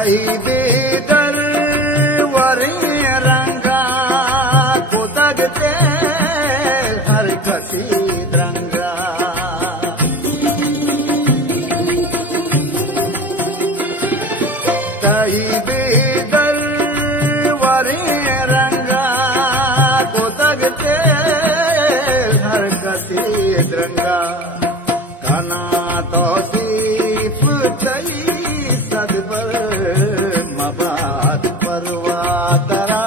तई बेदर वरे रंगा को तगते हर कसी रंगा तई बेदर वरे रंगा को तगते हर कसी रंगा कना तो दीप तई सदबर मबाद परवा तरा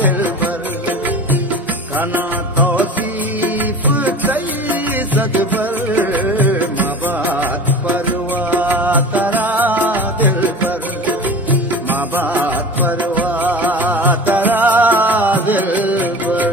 दिल भर कना तौसीफ तई सदबर मबाद परवा तरा दिल भर मबाद परवा तरा दिल भर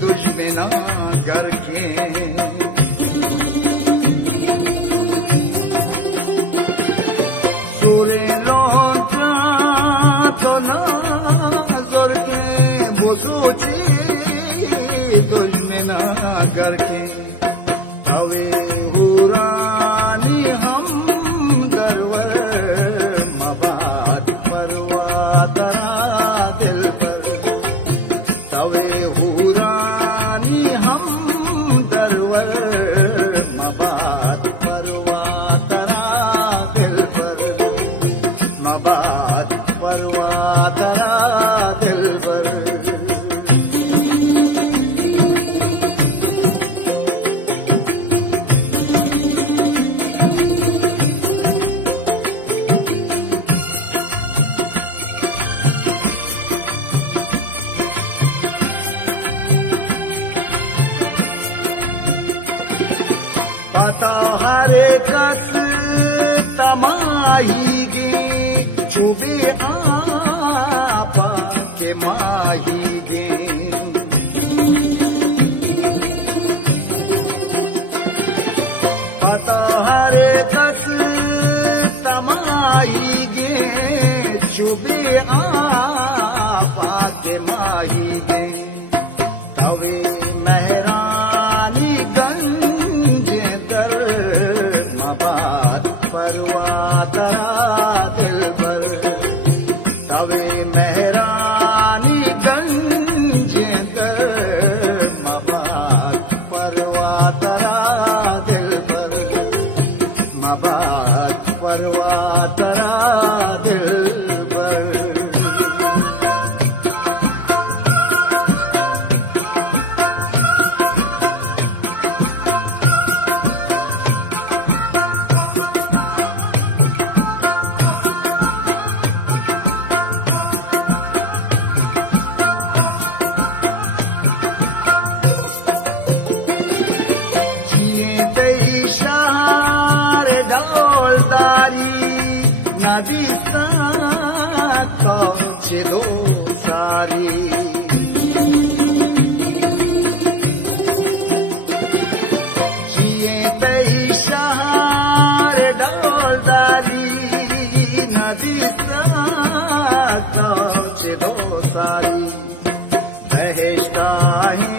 दुश्मना घर के सूरे लौटा तो नाजुर के वो सोची दुश्मना घर के हवे हुरानी हम दरवर मबाद परवा तरा दिल पर तवे हुरानी हम दरवर मबाद परवा तरा दिल पर मबाद परवा तरा दिल पर पता हरे कस तमाही गे चुबे आपा के माही गे पता हरे कस तमाही गे चुबे आपा के माही गे तवे मेहरानी गंज मबाद परवा तरा दिल भर तवे मेहरानी गंज मबाद परवा तरा दिल भर मबाद परवा तरा दिल भर नदी कौचे दो सारी जिए तई शहर डोलदारी नदी कौचे दो सारी बहश्ताही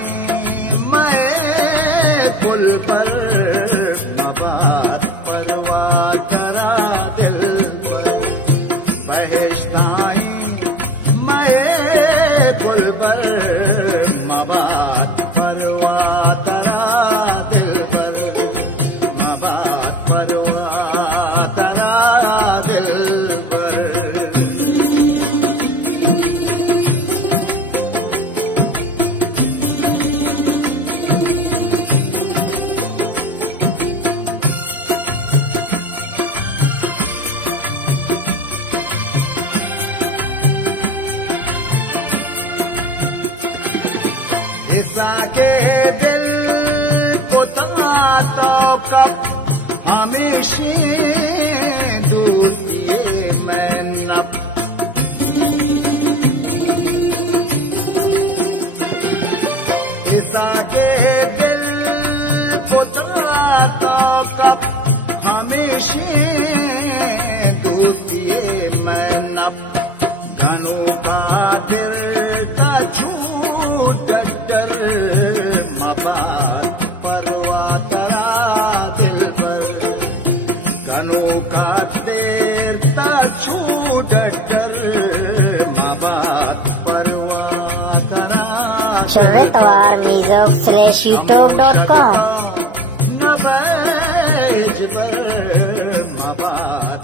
मैं पुल पर मबाद परवा तरा दिल बहश्ताई मैं पुल पर मबाद परवा तरा दिल पर मबाद परवा तरा दिल पर के दिल को तो कब हमेशा दूर किए मैं नब दूतिए मैं नप घनु खातिर तू डर मबात परवा तरा दिल पर घनु खातिर तू डर मबात परवा तरा Shurritawar.youtube.com न बैज पर मबात